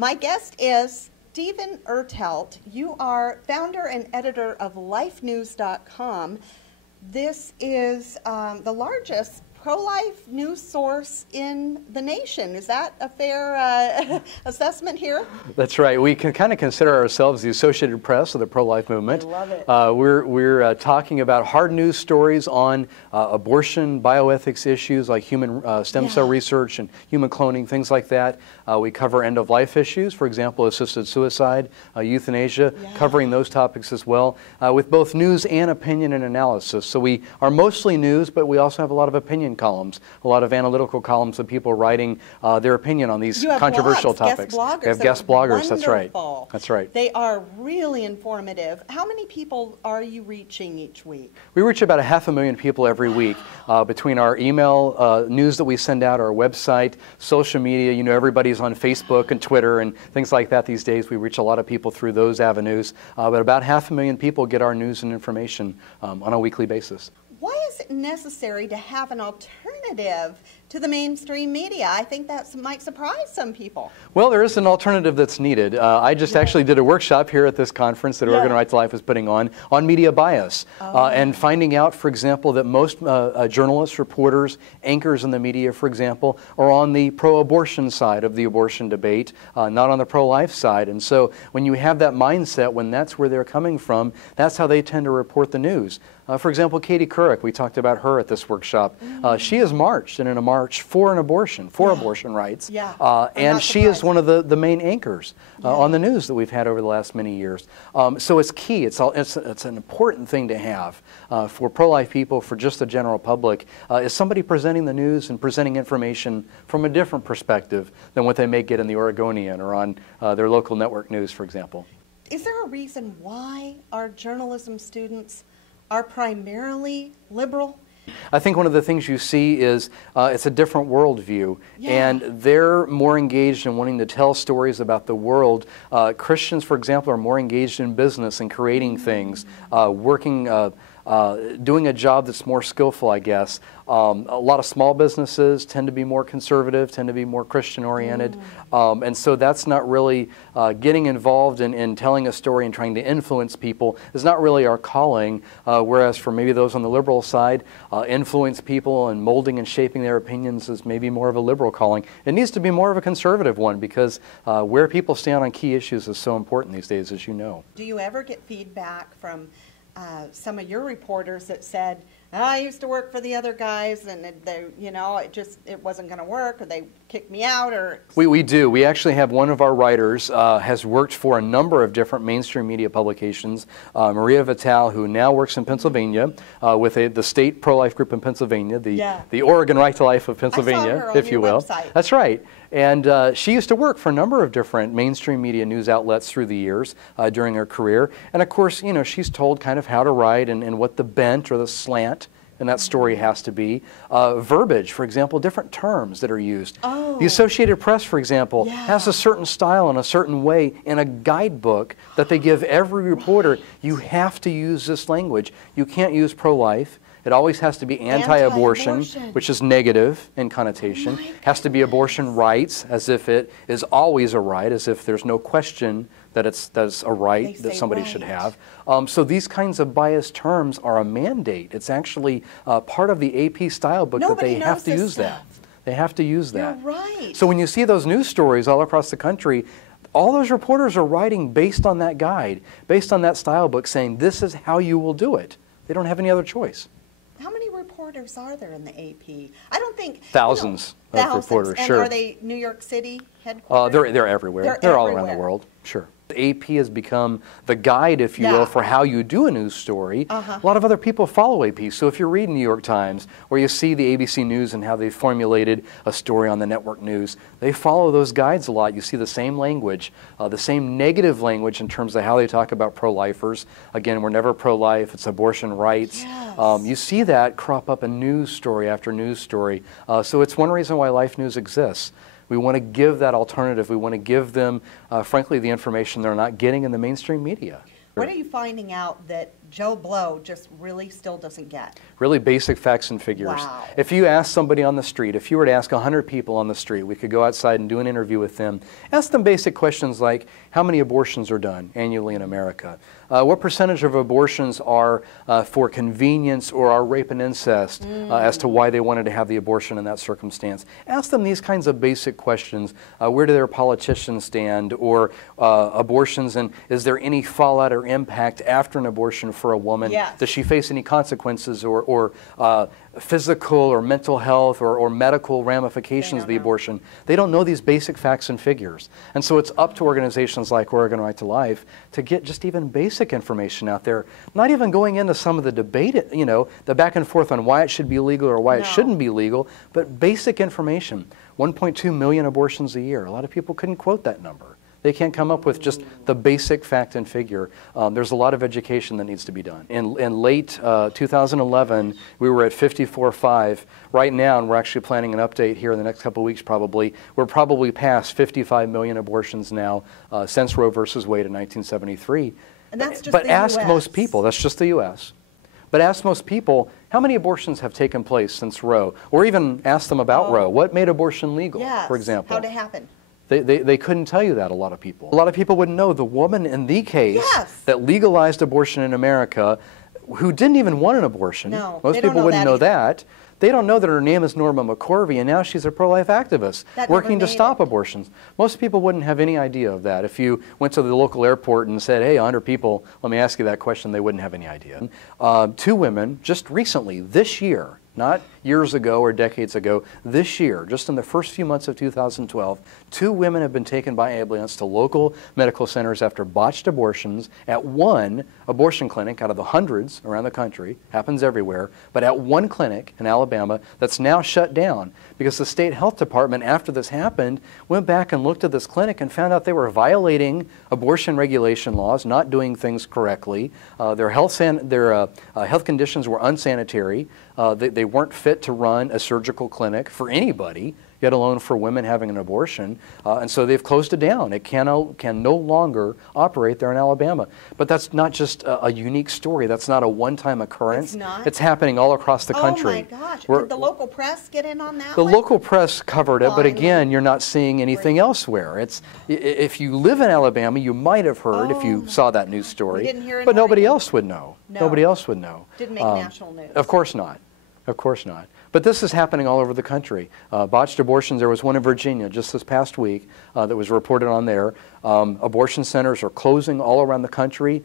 My guest is Stephen Ertelt. You are founder and editor of lifenews.com. This is the largest pro-life news source in the nation. Is that a fair assessment here? That's right. We can kind of consider ourselves the Associated Press of the pro-life movement. I love it. We're talking about hard news stories on abortion, bioethics issues like human stem cell research and human cloning, things like that. We cover end-of-life issues, for example, assisted suicide, euthanasia, covering those topics as well, with both news and opinion and analysis. So we are mostly news, but we also have a lot of opinion columns, a lot of analytical columns of people writing their opinion on these controversial topics. We have guest bloggers, that's right. That's right. They are really informative. How many people are you reaching each week? We reach about 500,000 people every week between our email news that we send out, our website, social media. You know, everybody's on Facebook and Twitter and things like that these days. We reach a lot of people through those avenues, but about 500,000 people get our news and information on a weekly basis. Why is it necessary to have an alternative to the mainstream media? I think that might surprise some people. Well, there is an alternative that's needed. I just actually did a workshop here at this conference that Oregon Right to Life is putting on media bias and finding out, for example, that most journalists, reporters, anchors in the media, for example, are on the pro-abortion side of the abortion debate, not on the pro-life side. And so when you have that mindset, when that's where they're coming from, that's how they tend to report the news. For example, Katie Couric, we talked about her at this workshop. She has marched in a march for an abortion, for abortion rights. And she is one of the main anchors on the news that we've had over the last many years. So it's key. It's an important thing to have for pro-life people, for just the general public, is somebody presenting the news and presenting information from a different perspective than what they may get in the Oregonian or on their local network news, for example. Is there a reason why our journalism students are primarily liberal? I think one of the things you see is it's a different worldview, and they're more engaged in wanting to tell stories about the world. Christians, for example, are more engaged in business and creating things, working, doing a job that's more skillful, I guess. A lot of small businesses tend to be more conservative, tend to be more Christian-oriented, and so that's not really getting involved in telling a story and trying to influence people is not really our calling, whereas for maybe those on the liberal side, influence people and molding and shaping their opinions is maybe more of a liberal calling. It needs to be more of a conservative one because where people stand on key issues is so important these days, as you know. Do you ever get feedback from some of your reporters that said, I used to work for the other guys and they, you know, it wasn't going to work, or they kicked me out? Or We do. We actually have one of our writers has worked for a number of different mainstream media publications, Maria Vital, who now works in Pennsylvania with the state pro-life group in Pennsylvania, the Oregon Right to Life of Pennsylvania, if you will. Website. That's right. And she used to work for a number of different mainstream media news outlets through the years during her career. And of course, you know, she's told kind of how to write and what the bent or the slant in that story has to be. Verbiage, for example, different terms that are used. The Associated Press, for example, has a certain style and a certain way in a guidebook that they give every reporter. You have to use this language. You can't use pro-life. It always has to be anti-abortion, which is negative in connotation. Has to be abortion rights, as if it is always a right, as if there's no question that it's a right that somebody should have. So these kinds of biased terms are a mandate. It's actually part of the AP style book that they have to use that. They have to use that. You're right. So when you see those news stories all across the country, all those reporters are writing based on that guide, based on that style book, saying this is how you will do it. They don't have any other choice. How many reporters are there in the AP? I don't think... Thousands of reporters, and sure. Are they New York City headquarters? They're everywhere. They're all around the world, sure. The AP has become the guide, if you will, for how you do a news story. A lot of other people follow AP. So if you read New York Times or you see the ABC News and how they formulated a story on the network news, they follow those guides a lot. You see the same language, the same negative language in terms of how they talk about pro-lifers. Again, we're never pro-life, it's abortion rights. You see that crop up in news story after news story. So it's one reason why Life News exists. We want to give that alternative. We want to give them, frankly, the information they're not getting in the mainstream media. What are you finding out that Joe Blow just really still doesn't get? Really basic facts and figures. Wow. If you ask somebody on the street, if you were to ask 100 people on the street, we could go outside and do an interview with them, ask them basic questions like, how many abortions are done annually in America? What percentage of abortions are for convenience or are rape and incest as to why they wanted to have the abortion in that circumstance? Ask them these kinds of basic questions. Where do their politicians stand? Or abortions, and is there any fallout or impact after an abortion for a woman? Yes. Does she face any consequences or physical or mental health or medical ramifications of the abortion? They don't know these basic facts and figures. And so it's up to organizations like Oregon Right to Life to get just even basic information out there, not even going into some of the debate, you know, the back and forth on why it should be legal or why it shouldn't be legal, but basic information. 1.2 million abortions a year. A lot of people couldn't quote that number. They can't come up with just the basic fact and figure. There's a lot of education that needs to be done. In late 2011, we were at 54.5. Right now, and we're actually planning an update here in the next couple of weeks probably, we're probably past 55 million abortions now since Roe versus Wade in 1973. And that's just but the ask US. most people, that's just the U.S., but ask most people, how many abortions have taken place since Roe? Or even ask them about Roe. What made abortion legal, for example? How'd it happen? They couldn't tell you that, a lot of people. A lot of people wouldn't know the woman in the case that legalized abortion in America who didn't even want an abortion. No, Most people wouldn't know that. They don't know that her name is Norma McCorvey and now she's a pro-life activist working to stop abortions. Most people wouldn't have any idea of that. If you went to the local airport and said, hey, 100 people, let me ask you that question, they wouldn't have any idea. 2 women, just recently, this year, not years ago or decades ago, this year, just in the first few months of 2012, 2 women have been taken by ambulance to local medical centers after botched abortions at one abortion clinic out of the hundreds around the country, happens everywhere, but at one clinic in Alabama that's now shut down because the state health department, after this happened, went back and looked at this clinic and found out they were violating abortion regulation laws, not doing things correctly. Their health conditions were unsanitary. They weren't fit to run a surgical clinic for anybody, yet alone for women having an abortion, and so they've closed it down. It can no longer operate there in Alabama. But that's not just a unique story. That's not a one-time occurrence. It's not? It's happening all across the country. Oh my gosh. Did the local press get in on that The one? local press covered it, but again, you're not seeing anything elsewhere. If you live in Alabama, you might have heard if you saw that news story, We didn't hear it but in nobody Oregon. else would know. No. Nobody else would know. Didn't make national news. Of course not. Of course not. But this is happening all over the country. Botched abortions, there was one in Virginia just this past week that was reported on there. Abortion centers are closing all around the country.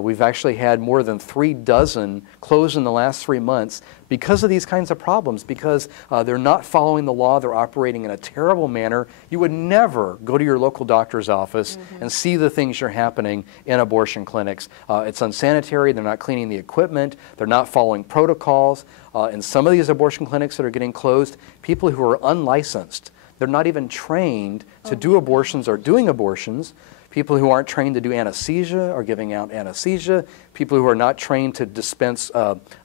We've actually had more than 3 dozen close in the last 3 months because of these kinds of problems, because they're not following the law, they're operating in a terrible manner. You would never go to your local doctor's office and see the things that are happening in abortion clinics. It's unsanitary, they're not cleaning the equipment, they're not following protocols. In some of these abortion clinics that are getting closed, people who are unlicensed, they're not even trained to do abortions or doing abortions. People who aren't trained to do anesthesia are giving out anesthesia. People who are not trained to dispense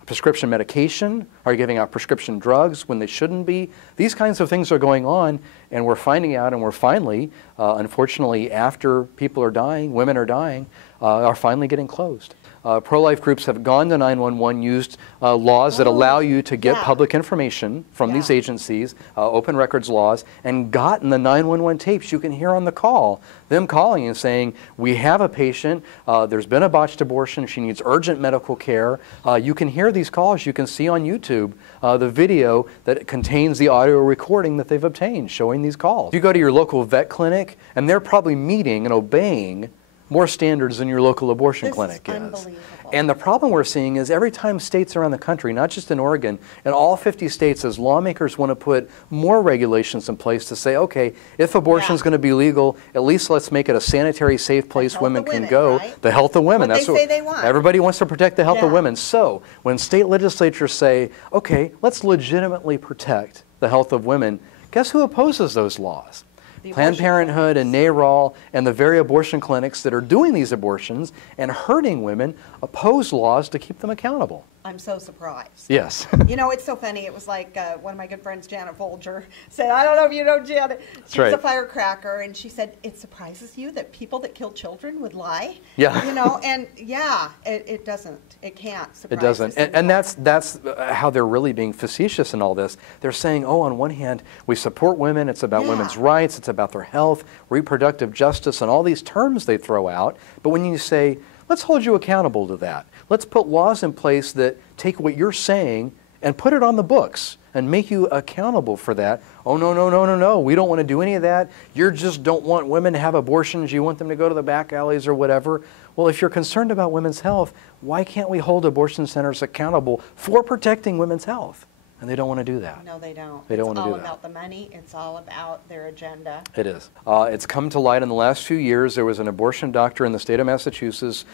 prescription medication are giving out prescription drugs when they shouldn't be. These kinds of things are going on, and we're finding out, and we're finally, unfortunately, after people are dying, women are dying, are finally getting closed. Pro-life groups have gone to 911, used laws that allow you to get public information from these agencies, open records laws, and gotten the 911 tapes you can hear on the call. Them calling and saying, we have a patient, there's been a botched abortion, she needs urgent medical care. You can hear these calls, you can see on YouTube the video that contains the audio recording that they've obtained showing these calls. You go to your local vet clinic, and they're probably meeting and obeying more standards than your local abortion clinic is. And the problem we're seeing is every time states around the country, not just in Oregon, in all 50 states, as lawmakers want to put more regulations in place to say, okay, if abortion is going to be legal, at least let's make it a sanitary, safe place women can go. Right? The health of women. That's what they want. Everybody wants to protect the health of women. So when state legislatures say, okay, let's legitimately protect the health of women, guess who opposes those laws? Planned Parenthood and NARAL and the very abortion clinics that are doing these abortions and hurting women oppose laws to keep them accountable. I'm so surprised. Yes. You know, it's so funny. It was like one of my good friends, Janet Folger, said, I don't know if you know Janet. She's right. a firecracker. And she said, it surprises you that people that kill children would lie? Yeah. You know, and yeah, it doesn't. It can't surprise It doesn't. us And that's how they're really being facetious in all this. They're saying, oh, on one hand, we support women. It's about women's rights. It's about their health, reproductive justice, and all these terms they throw out. But when you say, let's hold you accountable to that. Let's put laws in place that take what you're saying and put it on the books and make you accountable for that. Oh, no, no, no, no, no. We don't want to do any of that. You just don't want women to have abortions. You want them to go to the back alleys or whatever. Well, if you're concerned about women's health, why can't we hold abortion centers accountable for protecting women's health? And they don't want to do that. No, they don't. They don't want to do that. It's all about the money. It's all about their agenda. It is. It's come to light in the last few years. There was an abortion doctor in the state of Massachusetts,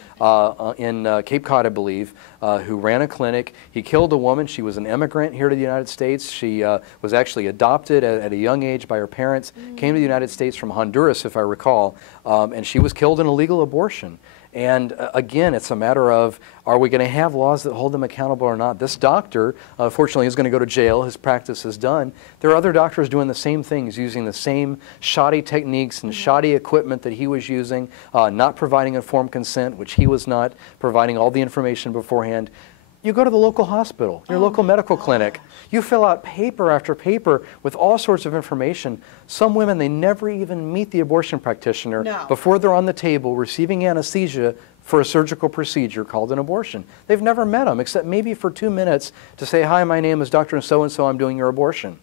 in Cape Cod, I believe, who ran a clinic. He killed a woman. She was an immigrant here to the United States. She was actually adopted at a young age by her parents, came to the United States from Honduras, if I recall, and she was killed in a legal abortion. And again, it's a matter of, are we going to have laws that hold them accountable or not? This doctor, fortunately, is going to go to jail. His practice is done. There are other doctors doing the same things, using the same shoddy techniques and shoddy equipment that he was using, not providing informed consent, which he was not, providing all the information beforehand. You go to the local hospital, your local medical clinic. You fill out paper after paper with all sorts of information. Some women, they never even meet the abortion practitioner before they're on the table receiving anesthesia for a surgical procedure called an abortion. They've never met them, except maybe for 2 minutes to say, hi, my name is Dr. So-and-so, I'm doing your abortion.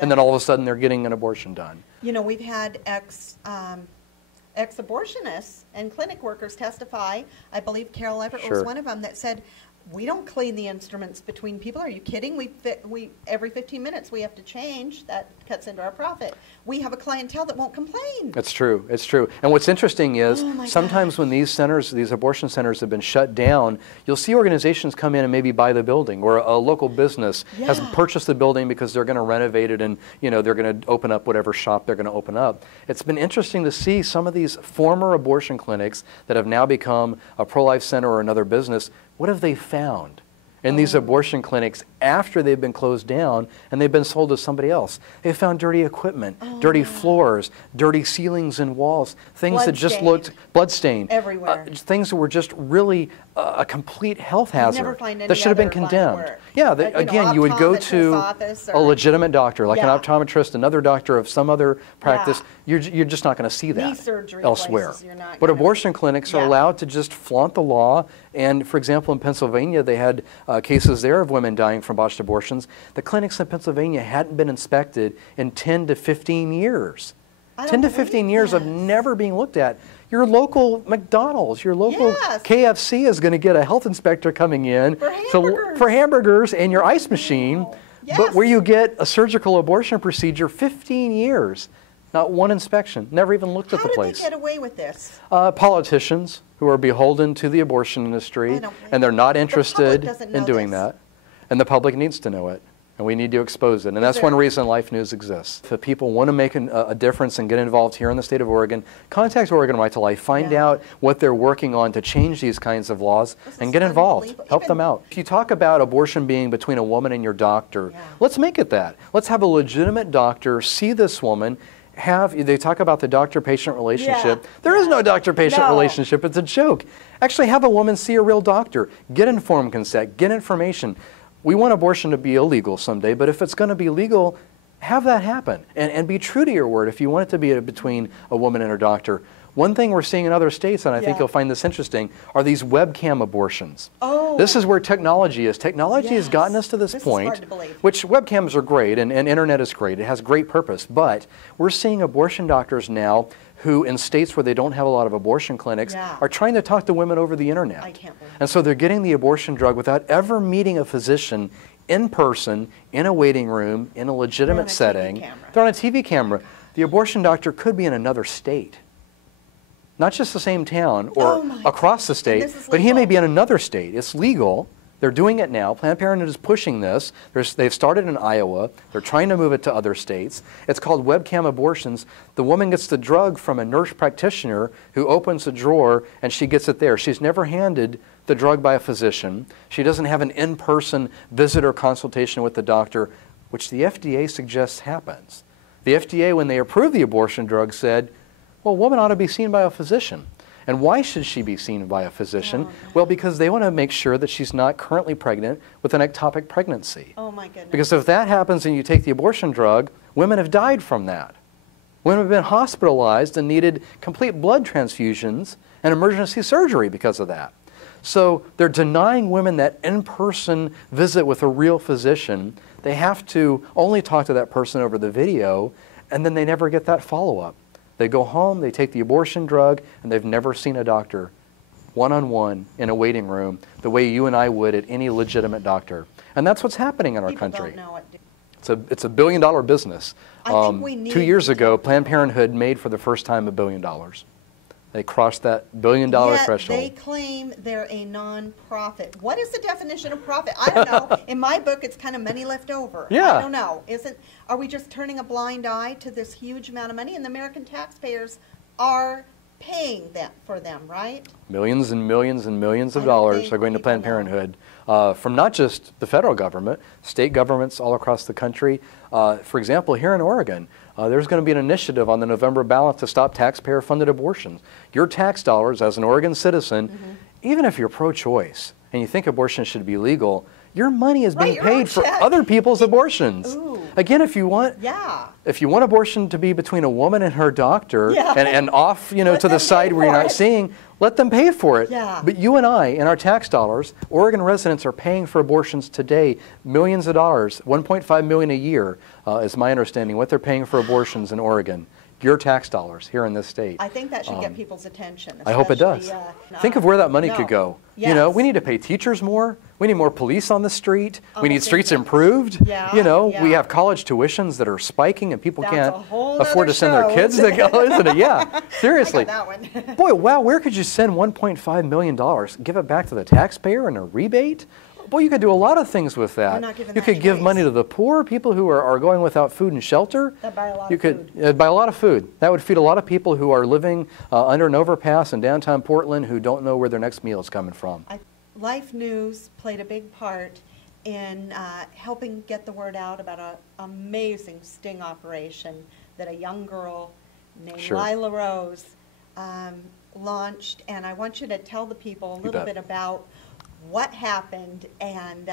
And then all of a sudden they're getting an abortion done. You know, we've had ex-abortionists and clinic workers testify. I believe Carol Everett was one of them that said, we don't clean the instruments between people. Are you kidding? We every 15 minutes we have to change. That cuts into our profit. We have a clientele that won't complain. It's true. It's true. And what's interesting is sometimes when these centers, these abortion centers have been shut down, you'll see organizations come in and maybe buy the building, or a local business has purchased the building because they're going to renovate it and, you know, they're going to open up whatever shop they're going to open up. It's been interesting to see some of these former abortion clinics that have now become a pro-life center or another business. What have they found in these abortion clinics after they've been closed down and they've been sold to somebody else? They found dirty equipment, dirty floors, dirty ceilings and walls, things that just looked bloodstained. Everywhere. Things that were just really a complete health hazard never find any that should have been condemned. Yeah, again, you would go to a legitimate doctor, like an optometrist, another doctor of some other practice. You're just not going to see that elsewhere. But abortion clinics are allowed to just flaunt the law. And for example, in Pennsylvania, they had cases there of women dying from botched abortions. The clinics in Pennsylvania hadn't been inspected in 10 to 15 years. 10 to 15 years of never being looked at. Your local McDonald's, your local KFC is going to get a health inspector coming in for hamburgers and your ice machine. But where you get a surgical abortion procedure, 15 years. Not one inspection, never even looked at the place. How did they get away with this? Politicians who are beholden to the abortion industry, and they're not interested in doing that. And the public needs to know it, and we need to expose it. And that's one reason Life News exists. If people want to make a difference and get involved here in the state of Oregon, contact Oregon Right to Life, find out what they're working on to change these kinds of laws, and get involved. Help them out. If you talk about abortion being between a woman and your doctor, let's make it that. Let's have a legitimate doctor see this woman. They talk about the doctor-patient relationship. There is no doctor-patient relationship. It's a joke. Actually, have a woman see a real doctor. Get informed consent. Get information. We want abortion to be illegal someday, but if it's going to be legal, have that happen. And be true to your word if you want it to be between a woman and her doctor. One thing we're seeing in other states, and I think you'll find this interesting, are these webcam abortions. This is where technology is. Technology has gotten us to this point, which webcams are great, and internet is great. It has great purpose. But we're seeing abortion doctors now who, in states where they don't have a lot of abortion clinics, are trying to talk to women over the internet. I can't believe it. And so they're getting the abortion drug without ever meeting a physician in person, in a waiting room, in a legitimate setting. They're on a TV camera. The abortion doctor could be in another state. Not just the same town or across the state, but he may be in another state. It's legal, They're doing it now. Planned Parenthood is pushing this. They've started in Iowa. They're trying to move it to other states. It's called webcam abortions. The woman gets the drug from a nurse practitioner who opens a drawer and she gets it there. She's never handed the drug by a physician. She doesn't have an in-person visit or consultation with the doctor, which the FDA suggests happens. The FDA, when they approved the abortion drug, said, well, a woman ought to be seen by a physician. And why should she be seen by a physician? Well, because they want to make sure that she's not currently pregnant with an ectopic pregnancy. Oh, my goodness. Because if that happens and you take the abortion drug, women have died from that. Women have been hospitalized and needed complete blood transfusions and emergency surgery because of that. So they're denying women that in-person visit with a real physician. They have to only talk to that person over the video, and then they never get that follow-up. They go home, they take the abortion drug, and they've never seen a doctor one-on-one in a waiting room the way you and I would at any legitimate doctor. And that's what's happening in our country. Don't know it. It's a billion-dollar business. I think we need 2 years to ago, talk Planned about Parenthood made for the first time $1 billion. They crossed that billion-dollar Yet threshold. they claim they're a non-profit. What is the definition of profit? I don't know. In my book, it's kind of money left over. Yeah. I don't know. Are we just turning a blind eye to this huge amount of money? And the American taxpayers are paying for them, right? Millions and millions and millions of I don't dollars think are going to people Planned know. Parenthood from not just the federal government, state governments all across the country. For example, here in Oregon, there's going to be an initiative on the November ballot to stop taxpayer-funded abortions. Your tax dollars as an Oregon citizen, even if you're pro-choice and you think abortion should be legal, your money is being Write your own paid for check. other people's abortions. Ooh. Again, if you want abortion to be between a woman and her doctor and off, to Let the them side pay where you're for not it. seeing, let them pay for it. Yeah. But you and I, in our tax dollars, Oregon residents are paying for abortions today, millions of dollars, $1.5 million a year is my understanding, what they're paying for abortions in Oregon. Your tax dollars here in this state. I think that should get people's attention. I hope it does. Think of where that money could go. Yes. We need to pay teachers more. We need more police on the street. Oh, We need streets thank you. improved. Yeah, We yeah. have college tuitions that are spiking and people That's can't a whole afford nother to send their show, kids to go, isn't it? Yeah, seriously. I got that one. Boy, wow, where could you send $1.5 million? Give it back to the taxpayer in a rebate? Boy, you could do a lot of things with that. We're not giving You that could give choice. money to the poor, people who are going without food and shelter. That buy a lot You of could food. buy a lot of food. That would feed a lot of people who are living under an overpass in downtown Portland who don't know where their next meal is coming from. Life News played a big part in helping get the word out about an amazing sting operation that a young girl named Sure. Lila Rose launched. And I want you to tell the people a You little bet. bit about what happened, and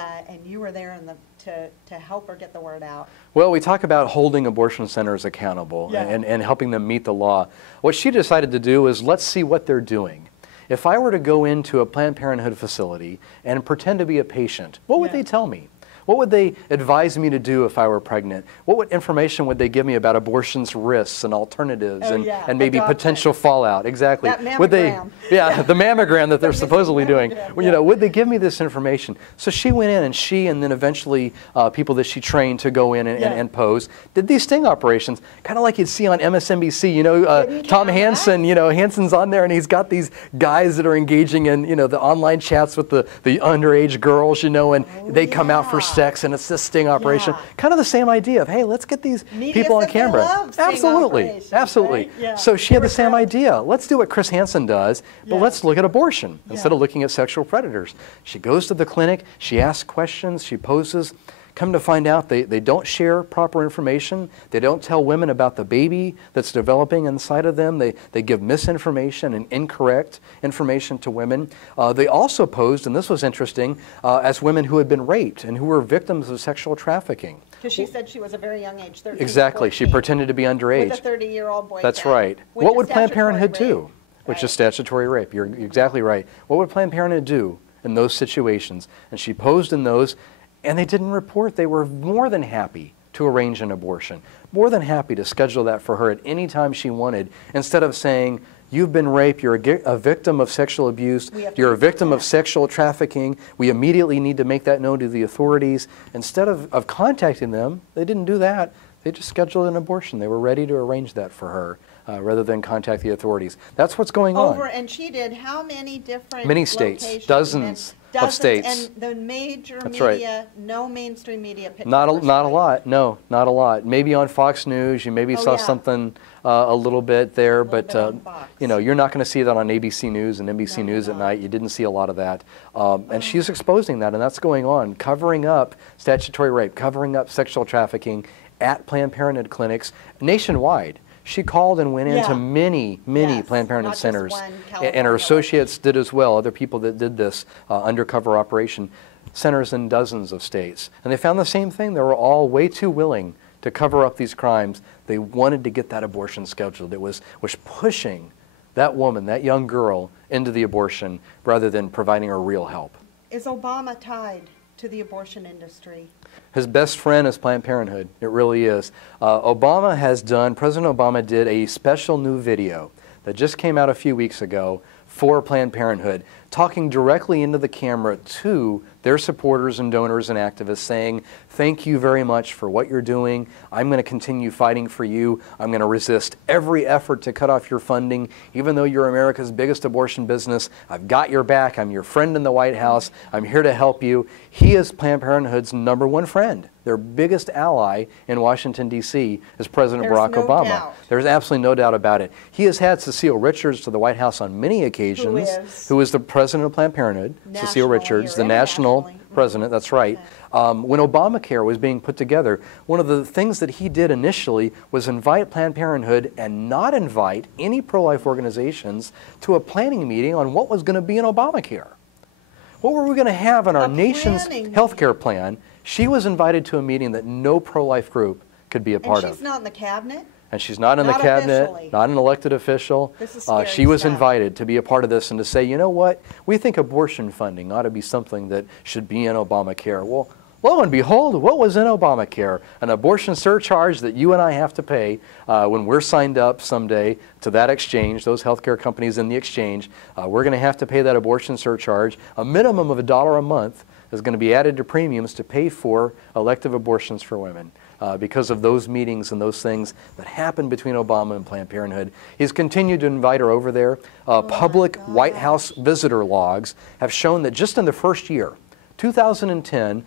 you were there to help her get the word out. Well, we talk about holding abortion centers accountable Yeah. and helping them meet the law. What she decided to do is let's see what they're doing. If I were to go into a Planned Parenthood facility and pretend to be a patient, what would Yeah. they tell me? What would they advise me to do if I were pregnant? What information would they give me about abortion's risks and alternatives Oh, and, yeah, and maybe adoption. potential fallout? Exactly. That Would they? mammogram. Yeah, the mammogram that they're The supposedly doing. mammogram, Well, yeah. would they give me this information? So she went in, and then eventually people that she trained to go in and pose did these sting operations, kind of like you'd see on MSNBC. Didn't Tom count Hansen. Hansen's on there, and he's got these guys that are engaging in the online chats with the underage girls. And they come out for yeah. sex, and it's this sting operation. Yeah. Kind of the same idea of, hey, let's get these Media people on said they camera. love sting Absolutely, operations, absolutely. right? Yeah. So she had the same Thrilled. idea. Let's do what Chris Hansen does, but Yeah. let's look at abortion instead Yeah. of looking at sexual predators. She goes to the clinic, she asks questions, she poses. Come to find out, they don't share proper information. They don't tell women about the baby that's developing inside of them. They give misinformation and incorrect information to women. They also posed, and this was interesting, as women who had been raped and who were victims of sexual trafficking. Because she said she was a very young age, 13, Exactly. She 14, pretended to be underage. with a 30-year-old boyfriend. That's right. which What is would Planned statutory Parenthood do? rape. Which Right. is statutory rape. You're exactly right. What would Planned Parenthood do in those situations? And she posed in those, and they didn't report. They were more than happy to arrange an abortion, more than happy to schedule that for her at any time she wanted, instead of saying, you've been raped, you're a victim of sexual abuse, We have to you're a do victim of that. sexual trafficking, we immediately need to make that known to the authorities. Instead of contacting them, they didn't do that. They just scheduled an abortion. They were ready to arrange that for her rather than contact the authorities. That's what's going on. And she did how many different Many states, locations? dozens. Dozens, states. And the major That's media, right. no mainstream media picked Not up a lot. No, not a lot. Maybe on Fox News, you maybe saw something a little bit there, but you know, you're not going to see that on ABC News and NBC News at night. You didn't see a lot of that. And she's exposing that, and that's going on, covering up statutory rape, covering up sexual trafficking at Planned Parenthood clinics nationwide. She called and went into many Planned Parenthood centers, and her associates did as well, other people that did this undercover operation, centers in dozens of states. And they found the same thing. They were all way too willing to cover up these crimes. They wanted to get that abortion scheduled. It was pushing that woman, that young girl, into the abortion rather than providing her real help. Is Obama tied to the abortion industry? His best friend is Planned Parenthood. It really is. President Obama did a special new video that just came out a few weeks ago for Planned Parenthood, talking directly into the camera to their supporters and donors and activists, saying, thank you very much for what you're doing. I'm going to continue fighting for you. I'm going to resist every effort to cut off your funding. Even though you're America's biggest abortion business, I've got your back. I'm your friend in the White House. I'm here to help you. He is Planned Parenthood's #1 friend. Their biggest ally in Washington, D.C. is President Barack Obama. There's absolutely no doubt about it. He has had Cecile Richards to the White House on many occasions, who is the president of Planned Parenthood, Cecile Richards, the national president, that's right. When Obamacare was being put together, one of the things that he did initially was invite Planned Parenthood and not invite any pro-life organizations to a planning meeting on what was going to be in Obamacare. What were we going to have in our nation's health care plan? She was invited to a meeting that no pro-life group could be a part of. And she's not in the cabinet? And she's not in the cabinet, officially. Not an elected official. This is scary she was stuff. invited to be a part of this and to say, you know what, we think abortion funding ought to be something that should be in Obamacare. Well, lo and behold, what was in Obamacare? An abortion surcharge that you and I have to pay when we're signed up someday to that exchange, those healthcare companies in the exchange. We're going to have to pay that abortion surcharge. A minimum of $1 a month is going to be added to premiums to pay for elective abortions for women. Because of those meetings and those things that happened between Obama and Planned Parenthood. He's continued to invite her over there. Public White House visitor logs have shown that just in the first year, 2009,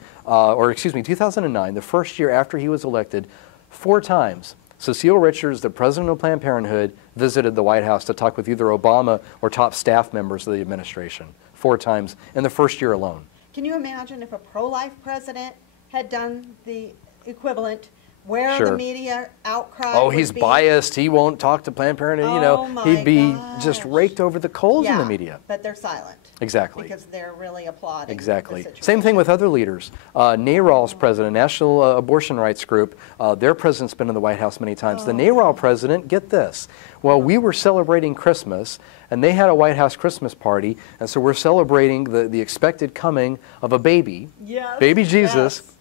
the first year after he was elected, 4 times, Cecile Richards, the president of Planned Parenthood, visited the White House to talk with either Obama or top staff members of the administration. 4 times in the first year alone. Can you imagine if a pro-life president had done the equivalent, where Sure. the media outcry Oh, would he's be? biased. He won't talk to Planned Parenthood. You know, my he'd be gosh. just raked over the coals in the media. But they're silent. Exactly. Because they're really applauding. Exactly. The situation. Same thing with other leaders. NARAL's president, National Abortion Rights Group, their president's been in the White House many times. The NARAL president, get this, well, we were celebrating Christmas, and they had a White House Christmas party, and so we're celebrating the expected coming of a baby, baby Jesus. Yes.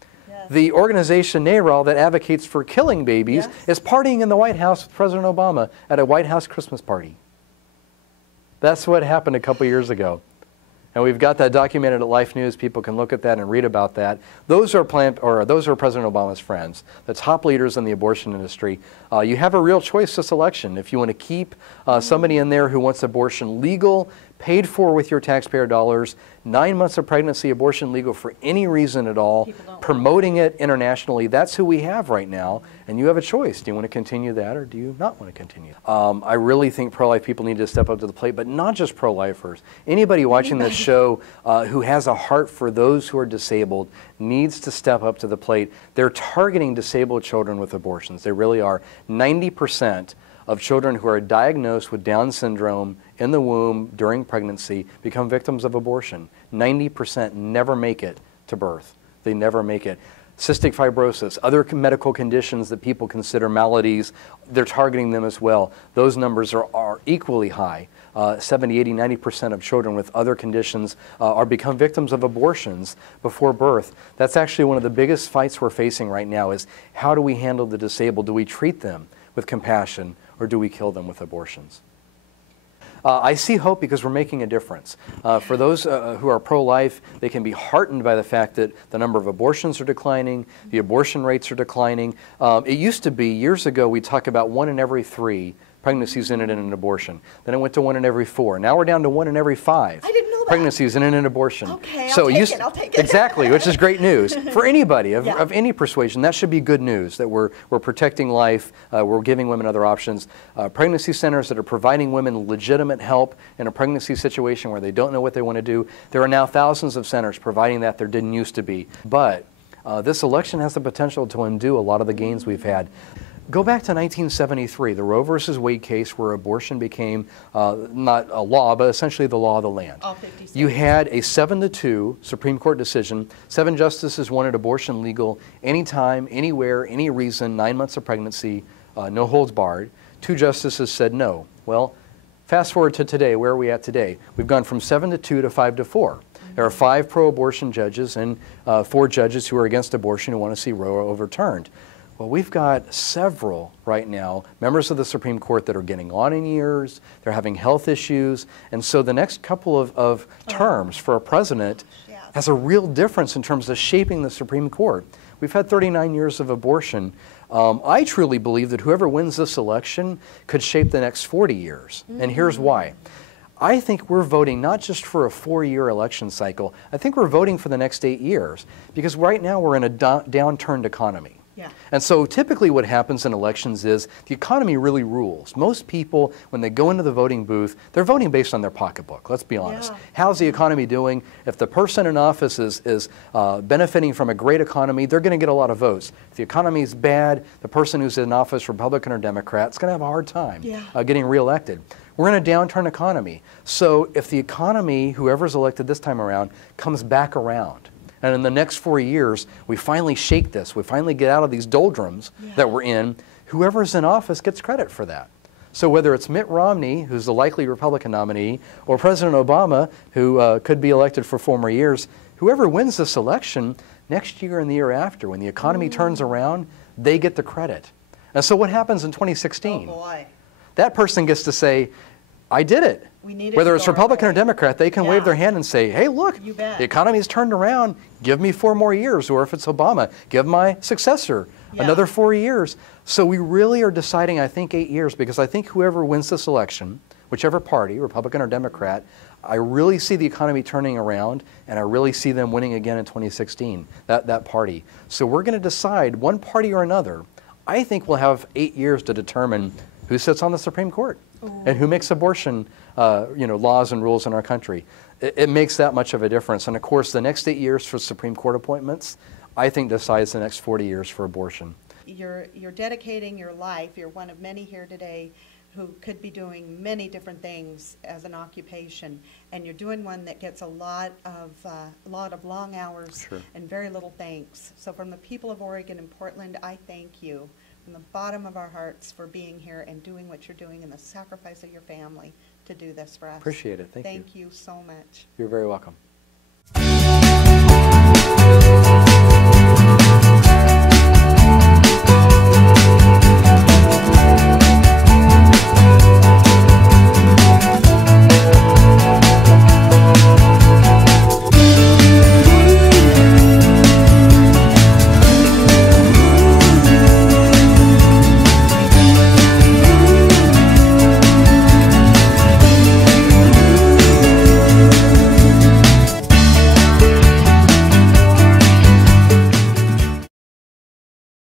The organization NARAL that advocates for killing babies is partying in the White House with President Obama at a White House Christmas party. That's what happened a couple years ago. And we've got that documented at Life News. People can look at that and read about that. Those are President Obama's friends, the top leaders in the abortion industry. You have a real choice this election. If you want to keep somebody in there who wants abortion legal, paid for with your taxpayer dollars, 9 months of pregnancy, abortion legal for any reason at all, promoting it internationally, that's who we have right now. And you have a choice. Do you want to continue that or do you not want to continue? I really think pro-life people need to step up to the plate, but not just pro-lifers. Anybody watching this show who has a heart for those who are disabled needs to step up to the plate. They're targeting disabled children with abortions. They really are. 90% of children who are diagnosed with Down syndrome in the womb during pregnancy become victims of abortion. 90% never make it to birth. They never make it. Cystic fibrosis, other medical conditions that people consider maladies, they're targeting them as well. Those numbers are equally high. 70, 80, 90% of children with other conditions become victims of abortions before birth. That's actually one of the biggest fights we're facing right now is how do we handle the disabled? Do we treat them with compassion or do we kill them with abortions? I see hope because we're making a difference. For those who are pro-life, they can be heartened by the fact that the number of abortions are declining, the abortion rates are declining. It used to be, years ago, we talk about 1 in every 3 pregnancies ended in an abortion. Then it went to 1 in every 4. Now we're down to 1 in every 5. I didn't know that. Pregnancies ended in an abortion. Okay, So I'll take it. Exactly, which is great news. For anybody of, Yeah. of any persuasion, that should be good news, that we're protecting life, we're giving women other options. Pregnancy centers that are providing women legitimate help in a pregnancy situation where they don't know what they want to do. There are now thousands of centers providing that there didn't used to be. But this election has the potential to undo a lot of the gains we've had. Go back to 1973, the Roe versus Wade case where abortion became not a law, but essentially the law of the land. All 50 states. You had a 7-2 Supreme Court decision. 7 justices wanted abortion legal anytime, anywhere, any reason, 9 months of pregnancy, no holds barred. 2 justices said no. Well, fast forward to today. Where are we at today? We've gone from 7-2 to 5-4. There are 5 pro-abortion judges and 4 judges who are against abortion who want to see Roe overturned. Well, we've got several right now, members of the Supreme Court that are getting on in years, they're having health issues, and so the next couple of terms for a president has a real difference in terms of shaping the Supreme Court. We've had 39 years of abortion. I truly believe that whoever wins this election could shape the next 40 years, and here's why. I think we're voting not just for a 4-year election cycle, I think we're voting for the next 8 years, because right now we're in a downturned economy. Yeah. And so typically what happens in elections is the economy really rules. Most people, when they go into the voting booth, they're voting based on their pocketbook, let's be honest. Yeah. How's the economy doing? If the person in office is benefiting from a great economy, they're going to get a lot of votes. If the economy is bad, the person who's in office, Republican or Democrat, is going to have a hard time getting reelected. We're in a downturn economy. So if the economy, whoever's elected this time around, comes back around, and in the next 4 years, we finally shake this. We finally get out of these doldrums that we're in. Whoever's in office gets credit for that. So whether it's Mitt Romney, who's the likely Republican nominee, or President Obama, who could be elected for 4 more years, whoever wins this election, next year and the year after, when the economy turns around, they get the credit. And so what happens in 2016? Oh boy. That person gets to say, I did it. Whether it's Republican or Democrat, they can wave their hand and say, hey, look, the economy's turned around. Give me 4 more years. Or if it's Obama, give my successor another 4 years. So we really are deciding, I think, 8 years, because I think whoever wins this election, whichever party, Republican or Democrat, I really see the economy turning around, and I really see them winning again in 2016, that party. So we're going to decide, one party or another. I think we'll have 8 years to determine who sits on the Supreme Court and who makes abortion laws and rules in our country. It makes that much of a difference. And of course, the next 8 years for Supreme Court appointments, I think decides the next 40 years for abortion. You're dedicating your life. You're one of many here today who could be doing many different things as an occupation, and you're doing one that gets a lot of long hours and very little thanks. So from the people of Oregon and Portland, I thank you from the bottom of our hearts for being here and doing what you're doing and the sacrifice of your family to do this for us. Appreciate it. Thank you. Thank you so much. You're very welcome.